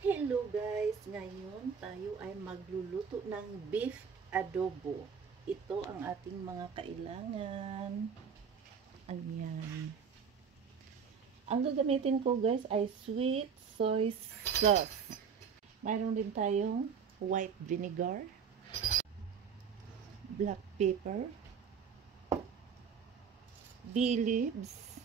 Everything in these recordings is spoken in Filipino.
Hello guys! Ngayon tayo ay magluluto ng beef adobo. Ito ang ating mga kailangan. Ayan. Ang gagamitin ko guys ay sweet soy sauce. Mayroon din tayong white vinegar, black pepper, bay leaves,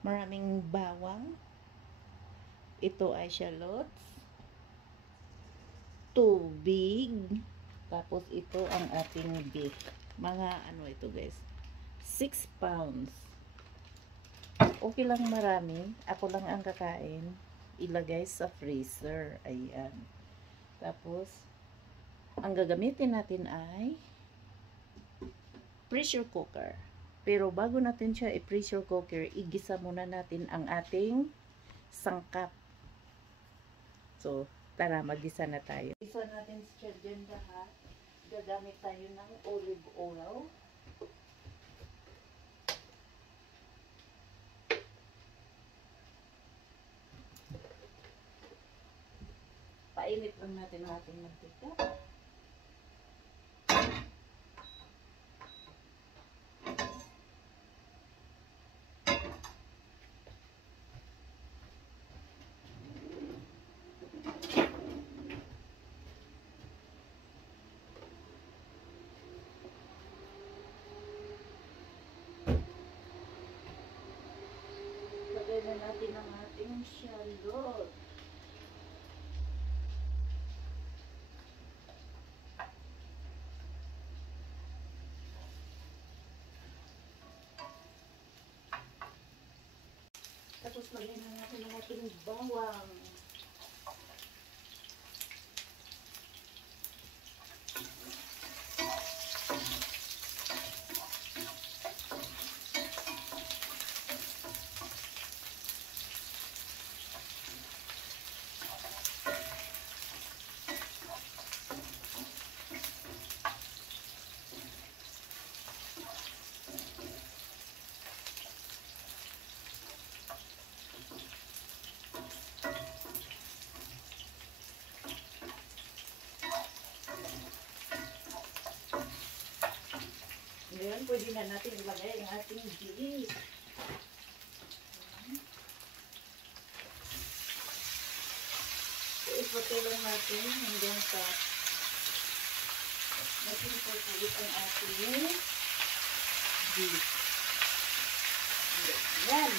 maraming bawang. Ito ay shallots, tubig, tapos ito ang ating beef. Mga ano ito guys, 6 pounds. Okay lang marami, ako lang ang kakain. Ilagay sa freezer. Ayan. Tapos ang gagamitin natin ay pressure cooker. Pero bago natin siya i-pressure cooker, igisa muna natin ang ating sangkap. So, tara, mag-gisa na tayo. Gisa natin siya dyan lahat. Gagamit tayo ng olive oil. Painit lang natin ang ating mantika. Lagay na natin ang ating shallot. Tapos lagay na natin ang ating bawang. Ngayon, pwede na natin ilagay ang ating beef. So, ipatulang natin hanggang sa maging pagkulit ang ating beef. Yan.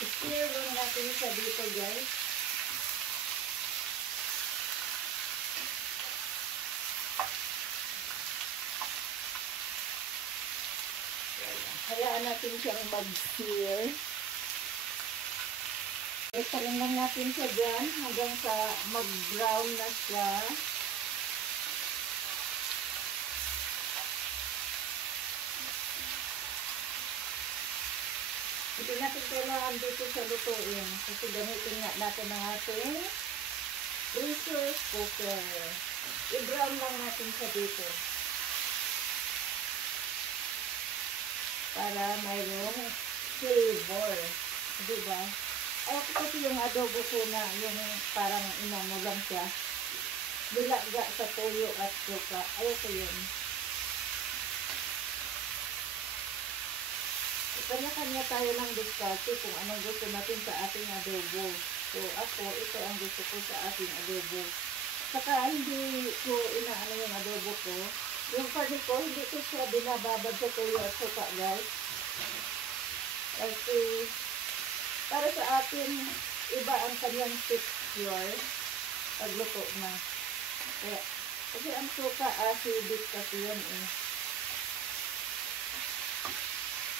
I-stir lang natin sa dito guys. Hayaan natin siyang mag-stir. Itarin lang natin siya dyan hanggang sa mag-brown na siya. Hindi natin kailangan dito sa lutuin kasi gamitin nga natin ang ating pressure cooker. I-brown lang natin siya dito para mayroong flavor, diba? Ako kasi yung adobo ko na yung parang inano lang siya, nilaga sa toyo at suka. Ayoko yun. Kanya-kanya tayo ng diskarte kung anong gusto natin sa ating adobo. So ako, ito ang gusto ko sa ating adobo. Saka hindi ko inaano yung adobo ko. Yung karne ko, hindi ko siya binababad sa toyo at suka guys. Kasi para sa atin, iba ang kanyang texture pagluto na. Kaya, kasi ang suka, acidic kasi yan eh.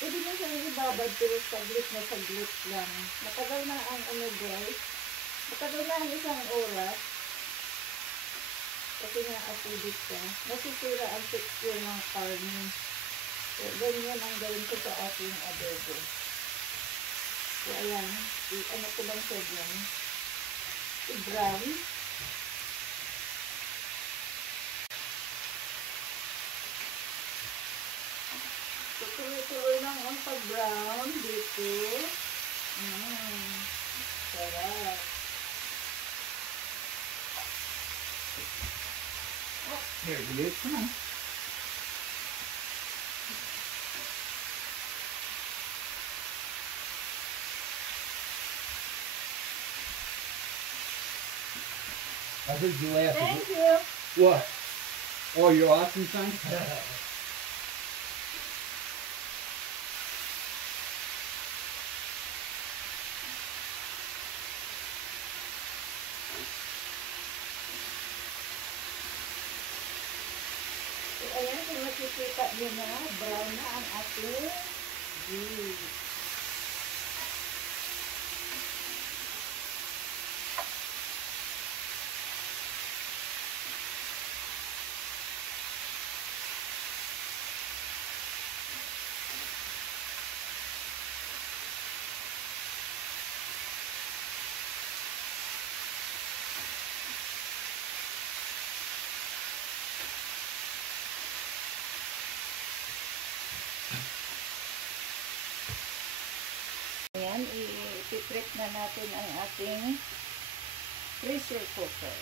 Pwede na siyang ibabad pero saglit na saglit lang. Matagal na ang ano guys. Matagal na ang isang oras. kasi nga acidic siya, nasisira ang texture ng karne. So, ganyan ang gawin ko sa ating adobo. So, ayan, ano ko lang siya dyan, i-brown. So, tuloy-tuloy lang ang pag-brown dito. Sarap. Here, bilis na. I heard you laugh. Thank you. What? Oh, you're awesome, son? So, ayan, kung nakikita nyo na, brown na ang ating beef. Ayan, i-prep na natin ang ating pressure cooker.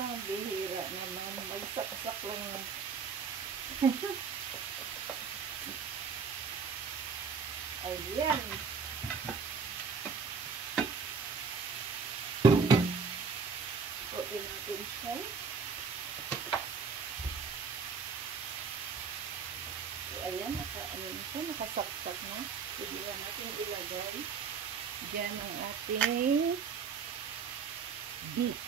Ang bihira naman, magsaksak lang. Ayan. Open natin siya. So, ayan, nakasaksak na. Pwede na natin ilagay dyan ang ating beef.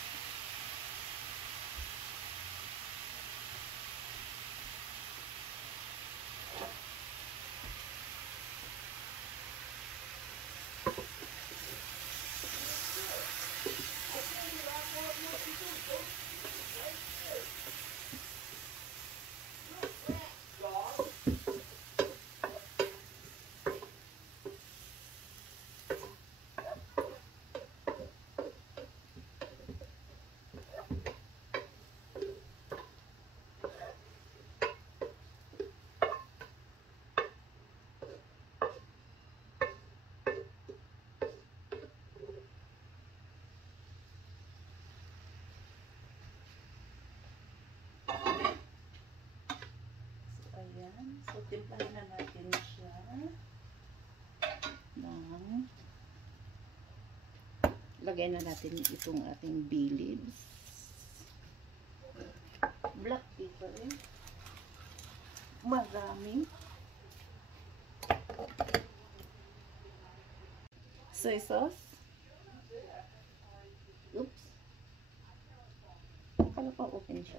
So, timplahin na natin siya ng lagay na natin itong ating bay leaves, black pepper, marami, soy sauce, oops, akala pa open siya.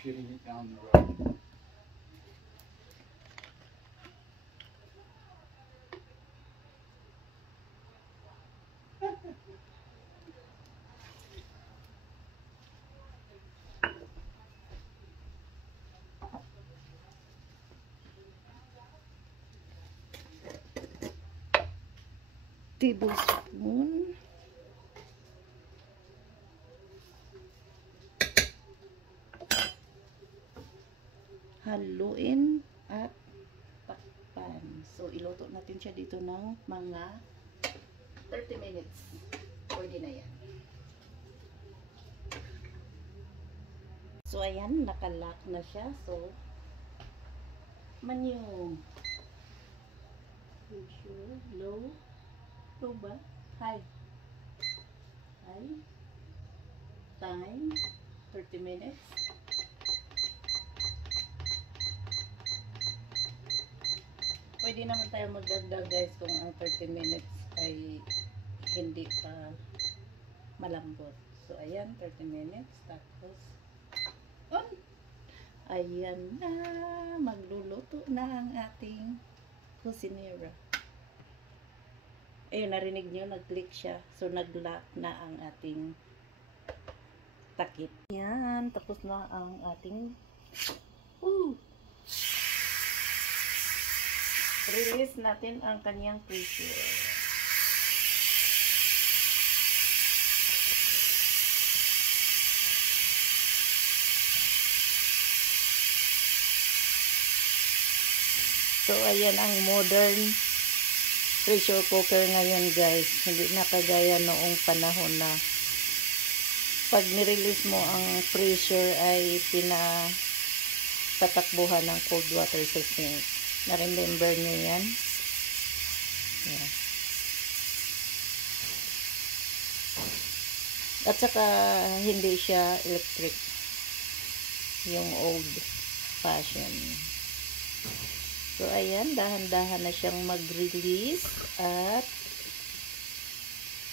Shitting it down the road. Tablespoon haluin at takpan. So, iluto natin siya dito ng mga 30 minutes. Pwede na yan. So, ayan, nakalock na siya. So, menu. Pressure, low. Low ba? High. High. Time, 30 minutes. pwede naman tayo magdagdag guys kung ang 30 minutes ay hindi pa malambot. So, ayan, 30 minutes. Tapos, ayan na, magluluto na ang ating kusinera. Ayun, narinig nyo, nag-click siya. So, nag-lock na ang ating takip. Ayan, tapos na ang ating release natin ang kanyang pressure. So, ayan ang modern pressure cooker ngayon guys. Hindi na kagaya noong panahon na pag nirelease mo ang pressure ay pinapatakbuhan ng cold water sa sink. Na-remember nyo yan? Yeah. At saka hindi siya electric. Yung old fashion. So, ayan, dahan-dahan na siyang mag-release at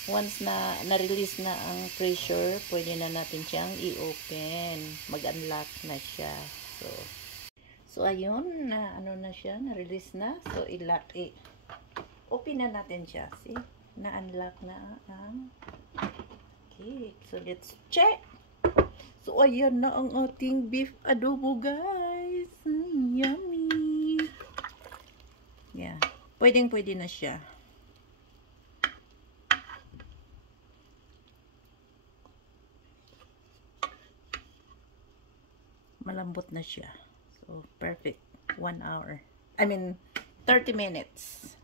once na na-release na ang pressure, pwede na natin siyang i-open. Mag-unlock na siya. So ayun, na ano na siya, na-release na. So, open na natin siya. See? Na-unlock na ang cake. So, let's check! So, ayan na ang ating beef adobo, guys. Yummy! Yeah. Pwedeng-pwede na siya. Malambot na siya. So, perfect. 1 hour. I mean, 30 minutes.